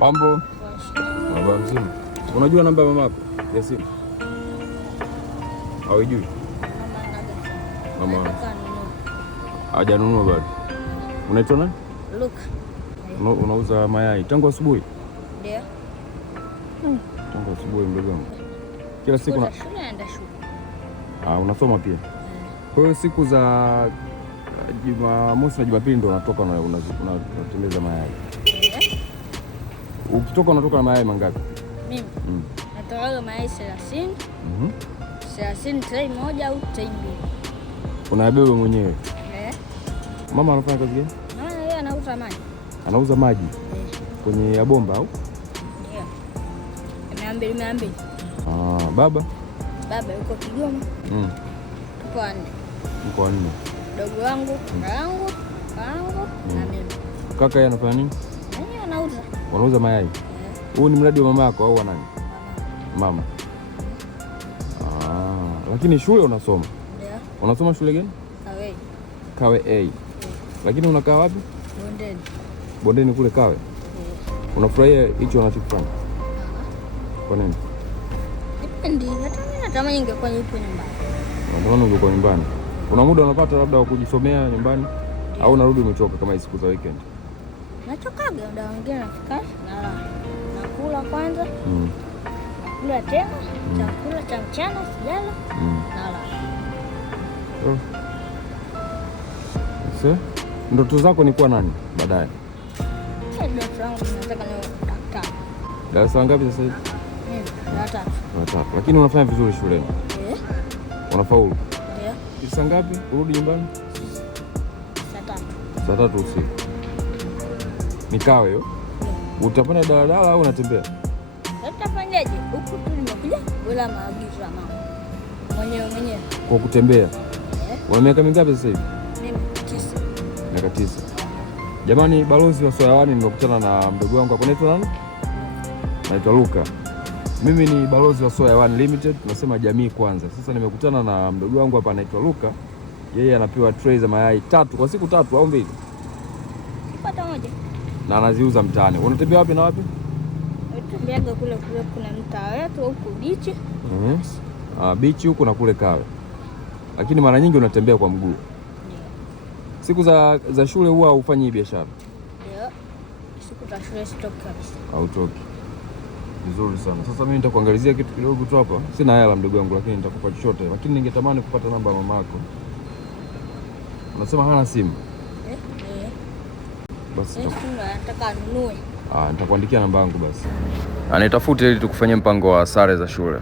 Mambo. Mambo mzima. Unajua namba ya mama yako ya simu? Hawajui? Mama hajanunua bado. Unaitwa nani? Luka. Unauza mayai tangu asubuhi? Ndio. Tangu asubuhi mdogo wangu. Kila siku na shule naenda shule. Unasoma pia? Kwa hiyo siku za Jumamosi na Jumapili ndo unatoka unatembeza mayai. Ukitoka unatoka na mayai mangapi? Mimi natoka mayai 30. 30 tray moja au tray mbili. Unayabeba mwenyewe? Mama anafanya kazi gani? Mama yeye anauza maji. Anauza maji? Kwenye ya bomba au? Ndio. 200. Baba? Baba yuko Kigoma. Tuko wanne. Mko wanne. Dogo wangu, kaangu na mimi. Kaka yeye anafanya nini? Yeye anauza. Wanauza mayai? Huu ni mradi wa mama yako au wa nani? Mama. Lakini shule unasoma? Ndio. Unasoma shule gani? Kawe A. Lakini unakaa wapi? Bondeni. Bondeni kule Kawe? Unafurahia hicho unachokifanya? Kwa nini? Ndio, natamani ingekuwa nipo nyumbani. Natamani ungekuwa nyumbani. Una muda unapata labda wa kujisomea nyumbani? Au unarudi umechoka kama siku za weekend? Nachokaga muda mwingine nafika nakula kwanza. Nakula tena, chakula cha mchana sijala. Nala. Ndoto zako ni kuwa nani baadaye? Ndoto yangu nataka niwe daktari. Darasa ngapi sasa hivi? La 3. Lakini unafanya vizuri shuleni? Unafaulu? Ndio. Saa ngapi urudi nyumbani? Saa 3 usiku. Ni Kawe hiyo? Utapanda daladala au unatembea? Utafanyaje? Huku tu nimekuja bila maagizo ya mama. Mwenyewe. Kwa kutembea? Una miaka mingapi sasa hivi? Mimi 9. Miaka 9. Jamani, balozi wa Soyawani nimekutana na mdogo wangu hapo. Anaitwa nani? Naitwa Luka. Mimi ni balozi wa Soyawani Limited, tunasema jamii kwanza. Sasa nimekutana na mdogo wangu hapa anaitwa Luka. Yeye anapewa tray za mayai 3 kwa siku 3 au 2? Pata moja. Na anaziuza mtaani. Unatembea wapi na wapi? Natembeaga kule kuna mtaa wetu huko beach. Beach huko na kule Kawe. Lakini mara nyingi unatembea kwa mguu. Siku za shule huwa hufanyi biashara? Ndio. Siku za shule sitoki kabisa. Hautoki. Vizuri sana. Sasa mimi nitakuangalizia kitu kidogo tu hapa. Sina hela mdogo wangu, lakini nitakupa chochote. Lakini ningetamani kupata namba ya mama yako. Unasema hana simu? Basi nataka anunue. Nitakuandikia namba yangu basi. Anitafute ili tukufanyie mpango wa sare za shule.